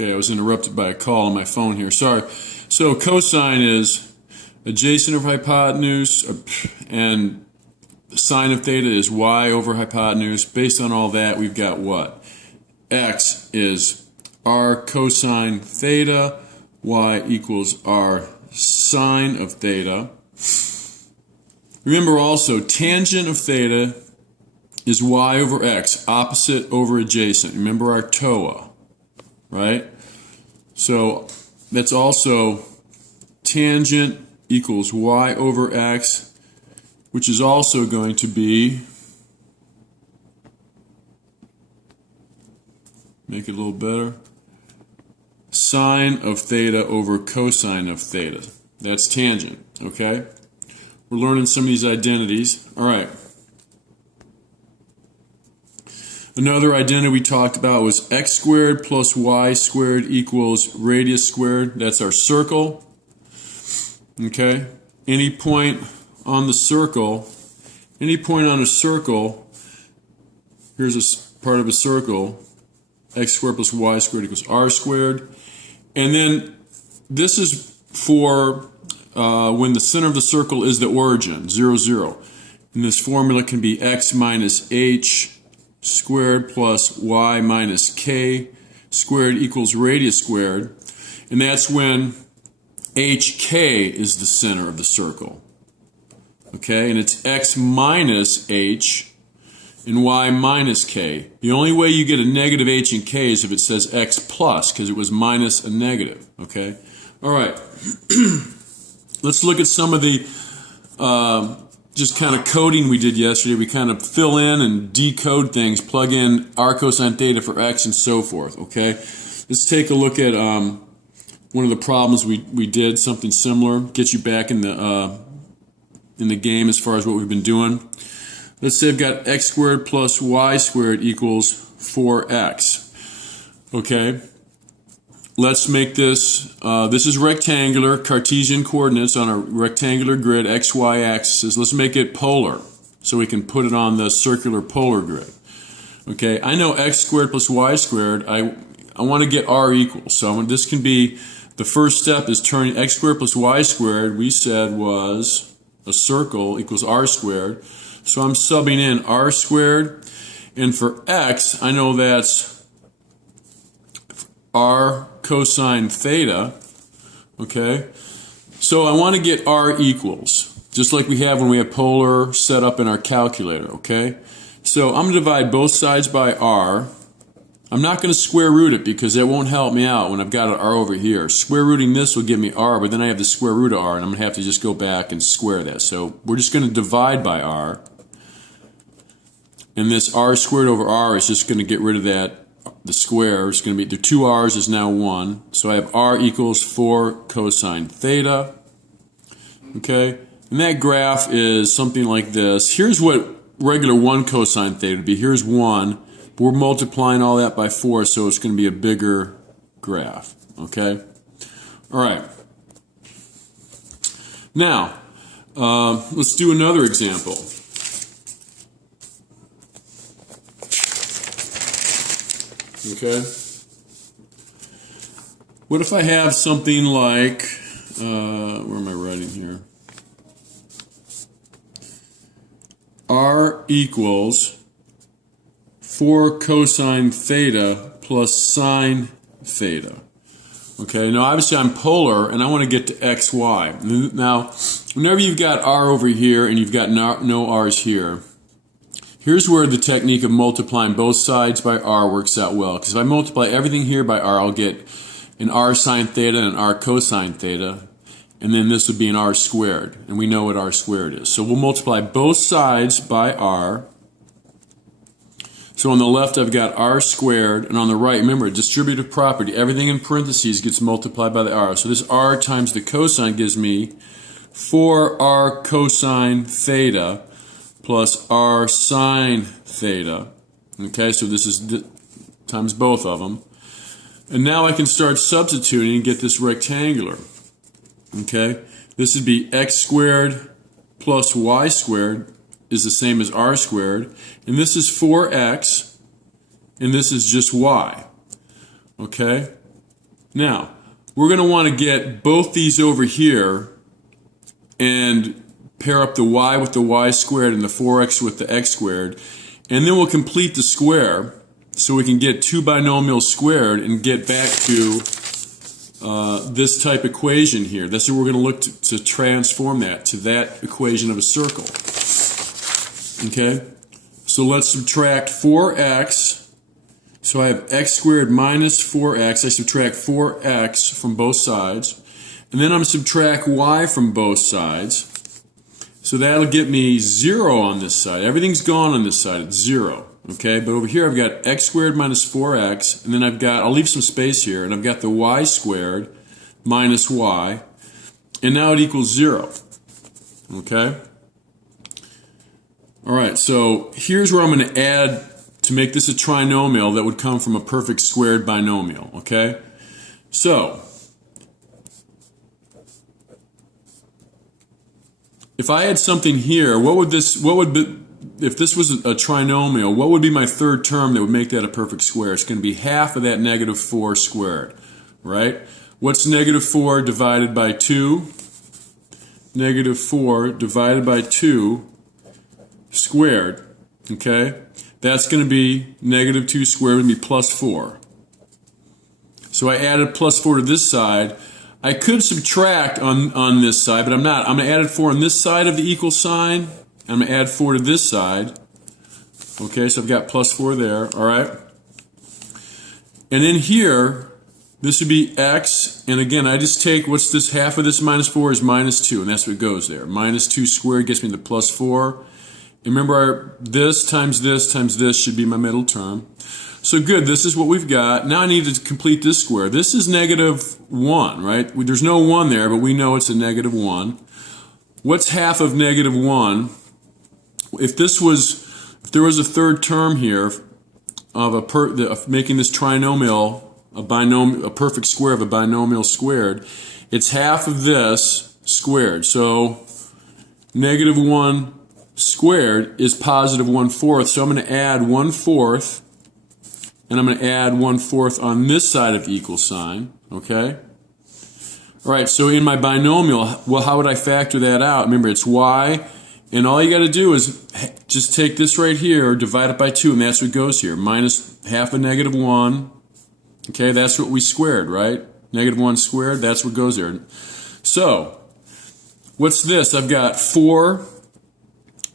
Okay, I was interrupted by a call on my phone here. Sorry. So cosine is adjacent over hypotenuse, and the sine of theta is y over hypotenuse. Based on all that, we've got what? X is r cosine theta, y equals r sine of theta. Remember also, tangent of theta is y over x, opposite over adjacent. Remember our TOA, right? So that's also tangent equals y over x, which is also going to be, make it a little better, sine of theta over cosine of theta. That's tangent, okay? We're learning some of these identities. All right. Another identity we talked about was x squared plus y squared equals radius squared. That's our circle. Okay? Any point on a circle, here's a part of a circle, x squared plus y squared equals r squared. And then this is for when the center of the circle is the origin, 0, 0. And this formula can be x minus h squared plus y minus k squared equals radius squared. And that's when hk is the center of the circle. Okay, and it's x minus h and y minus k. The only way you get a negative h and k is if it says x plus, because it was minus a negative. Okay, all right. Let's look at some of the just kind of coding we did yesterday. We kind of fill in and decode things, plug in r cosine theta for x and so forth. Okay, let's take a look at one of the problems we did, something similar, get you back in the game as far as what we've been doing. Let's say I've got x squared plus y squared equals 4x. Okay, let's make this, this is rectangular, Cartesian coordinates on a rectangular grid, x, y axis. Let's make it polar so we can put it on the circular polar grid. Okay, I know x squared plus y squared. I want to get r equals. So this can be, the first step is turning x squared plus y squared, we said was a circle equals r squared. So I'm subbing in r squared, and for x, I know that's r cosine theta, okay? So I want to get r equals, just like we have when we have polar set up in our calculator, okay? So I'm going to divide both sides by r. I'm not going to square root it because that won't help me out when I've got an r over here. Square rooting this will give me r, but then I have the square root of r, and I'm going to have to just go back and square that. So we're just going to divide by r. And this r squared over r is just going to get rid of that. The square is going to be, the two r's is now 1. So I have r equals 4 cosine theta. Okay, and that graph is something like this. Here's what regular 1 cosine theta would be. Here's 1. But we're multiplying all that by 4, so it's going to be a bigger graph. Okay? All right. Now, let's do another example. Okay? What if I have something like, where am I writing here? R equals 4 cosine theta plus sine theta. Okay, now obviously I'm polar and I want to get to xy. Now, whenever you've got r over here and you've got no r's here, here's where the technique of multiplying both sides by r works out well. Because if I multiply everything here by r, I'll get an r sine theta and an r cosine theta. And then this would be an r squared. And we know what r squared is. So we'll multiply both sides by r. So on the left I've got r squared. And on the right, remember, distributive property. Everything in parentheses gets multiplied by the r. So this r times the cosine gives me 4r cosine theta plus r sine theta. Okay, so this is times both of them. And now I can start substituting and get this rectangular. Okay, this would be x squared plus y squared is the same as r squared. And this is 4x, and this is just y. Okay, Now, we're going to want to get both these over here and pair up the y with the y squared and the 4x with the x squared. And then we'll complete the square so we can get two binomials squared and get back to this type equation here. That's what we're going to look to transform that to that equation of a circle. Okay? So let's subtract 4x. So I have x squared minus 4x. I subtract 4x from both sides. And then I'm going to subtract y from both sides. So that'll get me 0 on this side. Everything's gone on this side. It's 0. Okay? But over here I've got x squared minus 4x. And then I'll leave some space here. And I've got the y squared minus y. And now it equals 0. Okay? Alright, so here's where I'm going to add to make this a trinomial that would come from a perfect squared binomial, okay? So, if I had something here, if this was a trinomial, what would be my third term that would make that a perfect square? It's going to be half of that negative 4 squared, right? What's negative 4 divided by 2? Negative 4 divided by 2 squared, okay? That's going to be negative 2 squared, would be plus 4. So I added plus 4 to this side. I could subtract on this side, but I'm not. I'm going to add 4 on this side of the equal sign. I'm going to add 4 to this side. Okay, so I've got plus 4 there, all right? And then here, this would be x, and again, I just take, what's this, half of this minus 4 is minus 2, and that's what goes there. Minus 2 squared gets me the plus 4. Remember, this times this should be my middle term. So good, this is what we've got. Now I need to complete this square. This is negative 1, right? There's no 1 there, but we know it's a negative 1. What's half of negative 1? If there was a third term here of making this trinomial a perfect square of a binomial squared, it's half of this squared. So negative 1 squared is positive 1/4. So I'm going to add 1/4, and I'm going to add 1/4 on this side of the equal sign. Okay? All right, so in my binomial, well, how would I factor that out? Remember, it's y, and all you got to do is just take this right here, divide it by 2, and that's what goes here. Minus half of negative 1. Okay, that's what we squared, right? Negative 1 squared, that's what goes there. So, what's this? I've got 4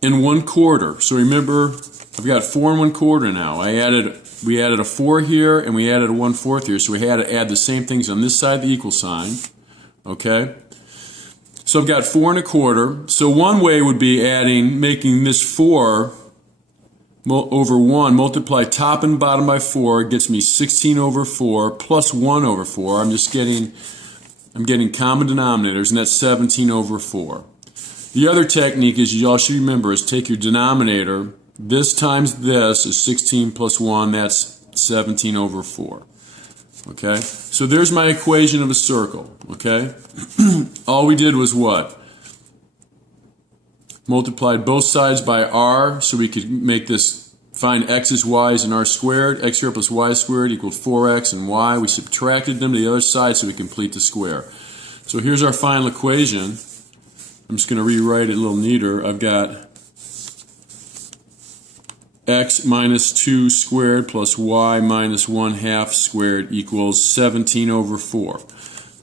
and 1/4. So remember, I've got 4 and 1/4 now. We added a 4 here, and we added a 1/4 here. So we had to add the same things on this side of the equal sign. Okay? So I've got 4 and 1/4. So one way would be making this 4 over 1, multiply top and bottom by 4, gets me 16 over 4 plus 1 over 4. I'm getting common denominators, and that's 17 over 4. The other technique is, you all should remember, is take your denominator. This times this is 16 plus 1, that's 17 over 4. Okay? So there's my equation of a circle. Okay? All we did was what? Multiplied both sides by r, so we could make this, find x's, y's, and r squared. X squared plus y squared equals 4x and y. We subtracted them to the other side so we complete the square. So here's our final equation. I'm just going to rewrite it a little neater. I've got x minus 2 squared plus y minus 1/2 squared equals 17 over 4.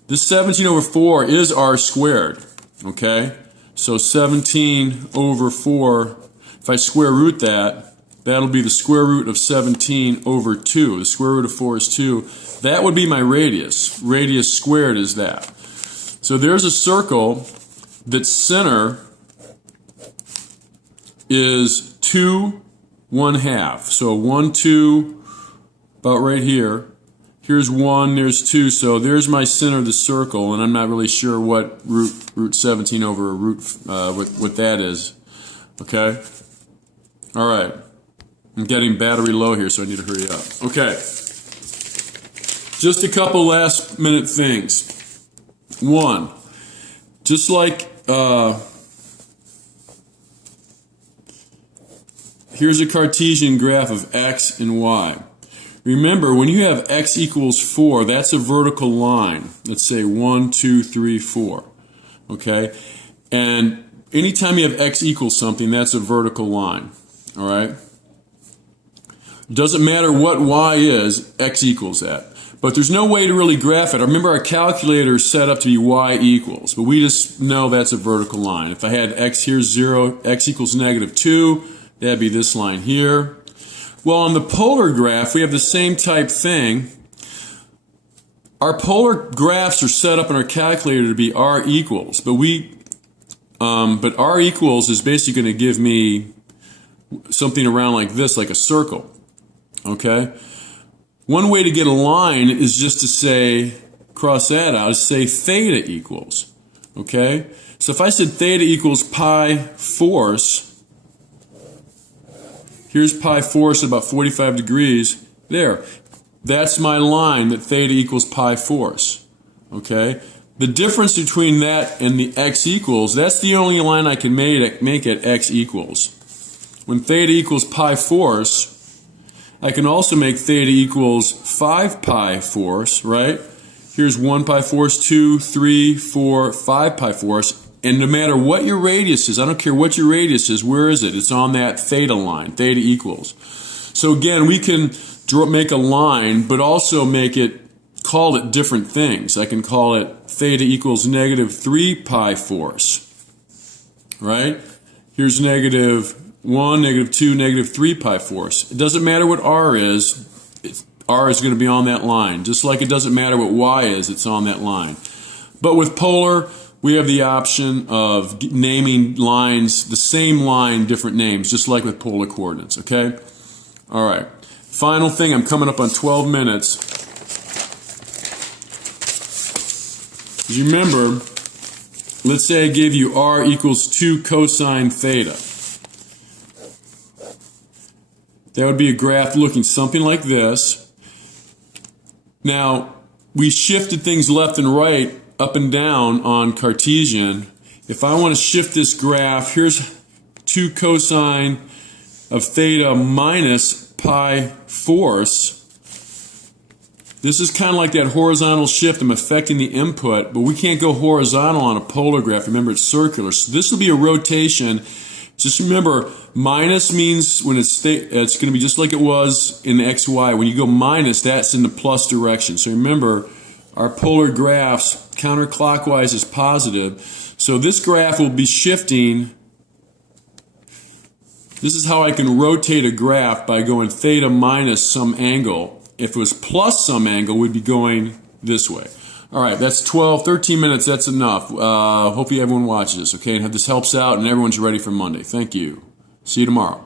This 17 over 4 is r squared. Okay? So 17 over 4, if I square root that, that'll be the square root of 17 over 2. The square root of 4 is 2. That would be my radius. Radius squared is that. So there's a circle that's center is 2, 1/2. So 1, 2, about right here. Here's 1, there's 2, so there's my center of the circle, and I'm not really sure what root 17 over what that is. Okay? All right. I'm getting battery low here, so I need to hurry up. Okay. Just a couple last minute things. One, just like here's a Cartesian graph of x and y. Remember, when you have x equals 4, that's a vertical line. Let's say 1, 2, 3, 4. Okay? And anytime you have x equals something, that's a vertical line. All right? Doesn't matter what y is, x equals that. But there's no way to really graph it. I remember our calculator is set up to be y equals, but we just know that's a vertical line. If I had x here 0, x equals -2, that'd be this line here. Well, on the polar graph, we have the same type thing. Our polar graphs are set up in our calculator to be r equals, but r equals is basically going to give me something around like this, like a circle. Okay? One way to get a line is just to say, cross that out, is say theta equals. Okay? So if I said theta equals pi force, here's pi force at about 45 degrees, there. That's my line that theta equals pi force. Okay? The difference between that and the x equals, that's the only line I can make at x equals. When theta equals pi force, I can also make theta equals 5 pi force, right? Here's 1 pi force, 2, 3, 4, 5 pi force. And no matter what your radius is, I don't care what your radius is, where is it? It's on that theta line, theta equals. So again, we can make a line, but also call it different things. I can call it theta equals -3 pi force, right? Here's -1, -2, -3 pi force. It doesn't matter what r is. R is going to be on that line. Just like it doesn't matter what y is, it's on that line. But with polar, we have the option of naming lines, the same line, different names, just like with polar coordinates, okay? All right. Final thing, I'm coming up on 12 minutes. You remember, let's say I gave you r equals 2 cosine theta. That would be a graph looking something like this. Now, we shifted things left and right, up and down on Cartesian. If I want to shift this graph, here's 2 cosine of theta minus pi force. This is kind of like that horizontal shift. I'm affecting the input, but we can't go horizontal on a polar graph. Remember, it's circular. So this will be a rotation. Just remember, minus means when it's going to be just like it was in the XY. When you go minus, that's in the plus direction. So remember, our polar graphs, counterclockwise is positive. So this graph will be shifting. This is how I can rotate a graph by going theta minus some angle. If it was plus some angle, we'd be going this way. All right, that's 13 minutes. That's enough. Hopefully everyone watches this, okay? And this helps out and everyone's ready for Monday. Thank you. See you tomorrow.